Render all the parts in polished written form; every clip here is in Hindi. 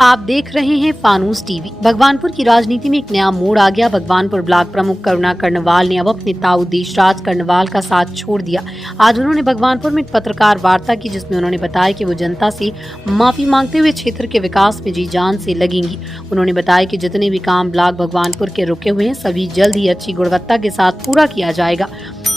आप देख रहे हैं फानूस टीवी। भगवानपुर की राजनीति में एक नया मोड़ आ गया। भगवानपुर ब्लॉक प्रमुख करुणा कर्णवाल ने अब अपने ताऊ देशराज कर्णवाल का साथ छोड़ दिया। आज उन्होंने भगवानपुर में एक पत्रकार वार्ता की, जिसमें उन्होंने बताया कि वो जनता से माफी मांगते हुए क्षेत्र के विकास में जी जान से लगेंगी। उन्होंने बताया कि जितने भी काम ब्लॉक भगवानपुर के रुके हुए हैं, सभी जल्द ही अच्छी गुणवत्ता के साथ पूरा किया जाएगा।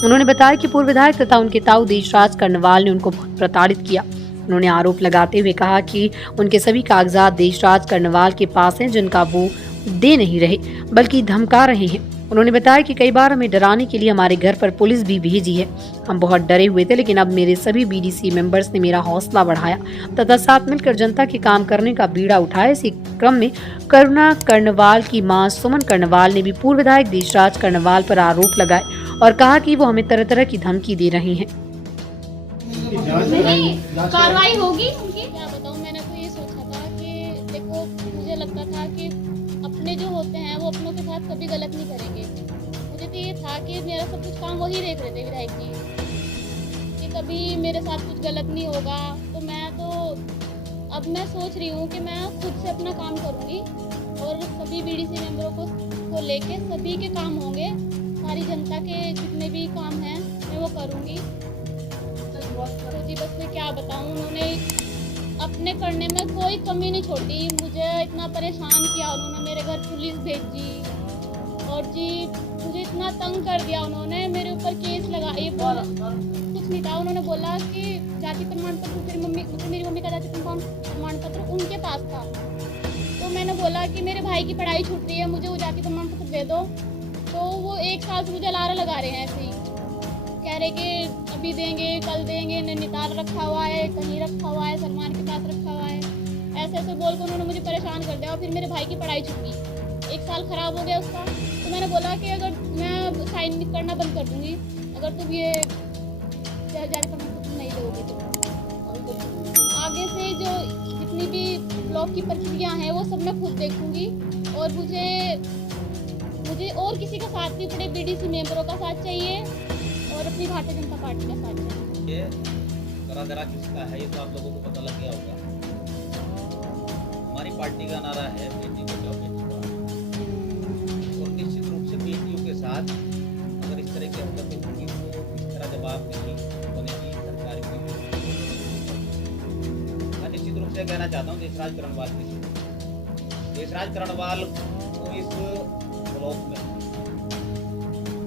उन्होंने बताया कि पूर्व विधायक तथा उनके ताऊ देशराज कर्णवाल ने उनको बहुत प्रताड़ित किया। उन्होंने आरोप लगाते हुए कहा कि उनके सभी कागजात देशराज कर्णवाल के पास हैं, जिनका वो दे नहीं रहे बल्कि धमका रहे हैं। उन्होंने बताया कि कई बार हमें डराने के लिए हमारे घर पर पुलिस भी भेजी है। हम बहुत डरे हुए थे, लेकिन अब मेरे सभी बीडीसी मेंबर्स ने मेरा हौसला बढ़ाया तथा साथ मिलकर जनता के काम करने का बीड़ा उठाया। इसी क्रम में करुणा कर्णवाल की मां सुमन कर्णवाल ने भी पूर्व विधायक देशराज कर्णवाल पर आरोप लगाए और कहा कि वो हमें तरह तरह की धमकी दे रहे हैं। नहीं कार्रवाई होगी उनकी। क्या बताऊं, मैंने तो ये सोचा था कि देखो, मुझे लगता था कि अपने जो होते हैं वो अपनों के साथ कभी गलत नहीं करेंगे। मुझे तो ये था कि मेरा सब कुछ काम वही देख रहे थे विधायक जी, कि कभी मेरे साथ कुछ गलत नहीं होगा। तो अब मैं सोच रही हूँ कि मैं खुद से अपना काम करूँगी और सभी बीडीसी मेंबरों को लेके सभी के काम होंगे। सारी जनता के जितने भी काम हैं मैं वो करूँगी। तो जी बस मैं क्या बताऊं, उन्होंने अपने करने में कोई कमी नहीं छोड़ी। मुझे इतना परेशान किया उन्होंने, मेरे घर पुलिस भेजी और जी मुझे इतना तंग कर दिया उन्होंने। मेरे ऊपर केस लगा, ये बोला कुछ नहीं था। उन्होंने बोला कि जाति प्रमाण पत्र मेरी मम्मी का जाति प्रमाण पत्र उनके पास था। तो मैंने बोला कि मेरे भाई की पढ़ाई छूट रही है, मुझे वो जाति प्रमाण पत्र दे दो। तो वो 1 साल से मुझे लारा लगा रहे हैं ऐसे ही, कह रहे कि अभी देंगे कल देंगे, नैनीताल रखा हुआ है, कहीं रखा हुआ है, सलमान के पास रखा हुआ है। ऐसे ऐसे बोल कर उन्होंने मुझे परेशान कर दिया। और फिर मेरे भाई की पढ़ाई छूटी, 1 साल खराब हो गया उसका। तो मैंने बोला कि अगर मैं साइन करना बंद कर दूंगी अगर तुम ये जारी प्रमाण पत्र नहीं दोगे तो आगे से जो जितनी भी ब्लॉक की प्रक्रिया है वो सब मैं खुद देखूंगी। और मुझे और किसी का साथ नहीं पड़े, बीडीसी मेंबरों का साथ चाहिए और अपनी भारतीय जनता पार्टी का साथ चाहिए। ये दरा किसका है ये तो आप लोगों को पता लग गया होगा। हमारी पार्टी का नारा है बेटी बचाओ बेटी पढ़ाओ। और निश्चित रूप से बेटियों के साथ अगर इस तरह की हरकतें होंगी तो इस तरह जवाब नहीं बनेगी सरकार की। मैं निश्चित रूप से कहना चाहता हूँ देशराज कर्णवाल को इस ब्लॉक में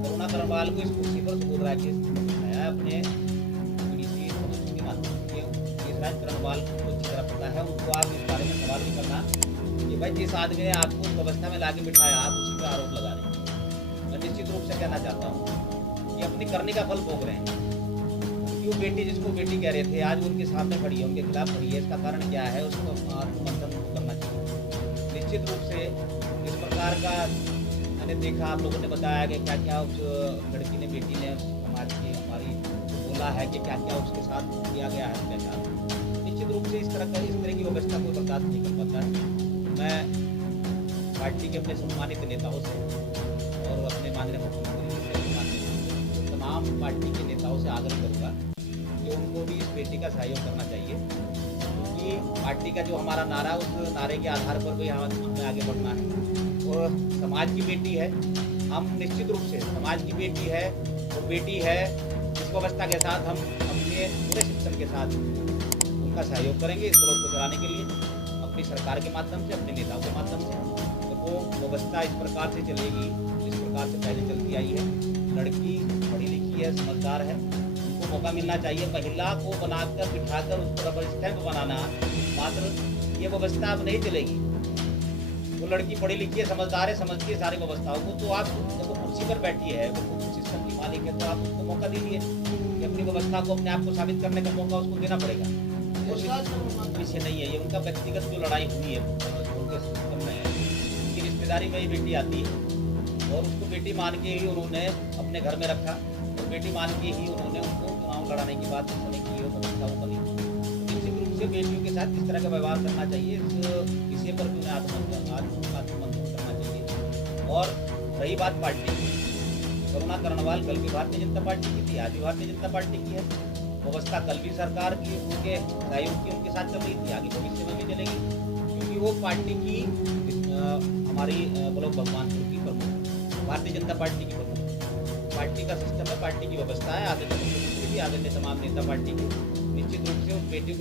करुणा कर्णवाल को इस कुर्सी पर सुबोध राज्य आया अपने बीडीसी सदस्यों के माध्यम से। देशराज कर्णवाल को अच्छी तरह पता है, उनको आप इस बारे में सवाल नहीं करना कि भाई जिस आदमी ने आपको उस व्यवस्था में लाके बिठाया आप उसी पर आरोप लगा रहे हैं। मैं निश्चित रूप से कहना चाहता हूँ कि अपनी करने का फल भोग रहे हैं। क्यों बेटी जिसको बेटी कह रहे थे आज उनके सामने खड़ी है, उनके खिलाफ खड़ी है, इसका कारण क्या है उसको आत्ममंथन करना चाहिए। निश्चित रूप से इस प्रकार का मैंने देखा, आप लोगों ने बताया कि क्या क्या उस लड़की ने बेटी ने समाज की हमारी बोला है कि क्या क्या उसके साथ किया गया है अत्याचार। निश्चित रूप से इस तरह की व्यवस्था को बर्दाश्त नहीं कर पाता है। मैं पार्टी के अपने सम्मानित नेताओं से और अपने माननीय मुख्यमंत्री से तमाम पार्टी के नेताओं से आग्रह करूँगा कि उनको भी इस बेटी का सहयोग करना चाहिए, क्योंकि पार्टी का जो हमारा नारा उस नारे के आधार पर भी हमें आगे बढ़ना है। और समाज की बेटी है, हम निश्चित रूप से समाज की बेटी है, वो बेटी है जिस व्यवस्था के साथ हम अपने पूरे सिस्टम के साथ उनका सहयोग करेंगे इस ब्लॉक को चलाने के लिए अपनी सरकार के माध्यम से, अपने नेताओं के माध्यम से। तो वो व्यवस्था इस प्रकार से चलेगी जिस प्रकार से पहले चलती आई है। लड़की पढ़ी लिखी है, समझदार है, उनको मौका मिलना चाहिए। महिला को बनाकर बिठाकर उस पर रबर स्टैंप बनाना मात्र ये व्यवस्था अब नहीं चलेगी। वो लड़की पढ़ी लिखी है, समझदार है, समझती है सारी व्यवस्थाओं को। तो आप जब वो कुर्सी पर बैठी है, वो सिस्टम की मालिक है, तो आप उसको मौका दीजिए कि अपनी व्यवस्था को अपने आप को साबित करने का मौका उसको देना पड़ेगा। विषय नहीं है ये, उनका व्यक्तिगत जो लड़ाई हुई है उनके सिस्टम में उनकी रिश्तेदारी में ही बेटी आती है और उसको बेटी मान के ही उन्होंने अपने घर में रखा और बेटी मान के ही उन्होंने उनको चुनाव लड़ाने की बात की और व्यवस्थाओं बनी। निश्चित रूप से बेटियों के साथ किस तरह का व्यवहार करना चाहिए इस विषय पर भी आत्ममंथन करना चाहिए। और रही बात पार्टी, करुणा कर्णवाल कल भी भारतीय जनता पार्टी की थी, आज भी भारतीय जनता पार्टी की है। व्यवस्था कल भी सरकार की उनके सहयोग की उनके साथ चल रही थी, आगे भविष्य में भी चलेगी, क्योंकि वो पार्टी की हमारी ब्लॉक भगवानपुर की प्रमुख, भारतीय जनता पार्टी की प्रमुख। पार्टी का सिस्टम है, पार्टी की व्यवस्था है, आदरणीय मुख्यमंत्री भी, आदरणीय तमाम नेता पार्टी के, निश्चित रूप से उस बेटी को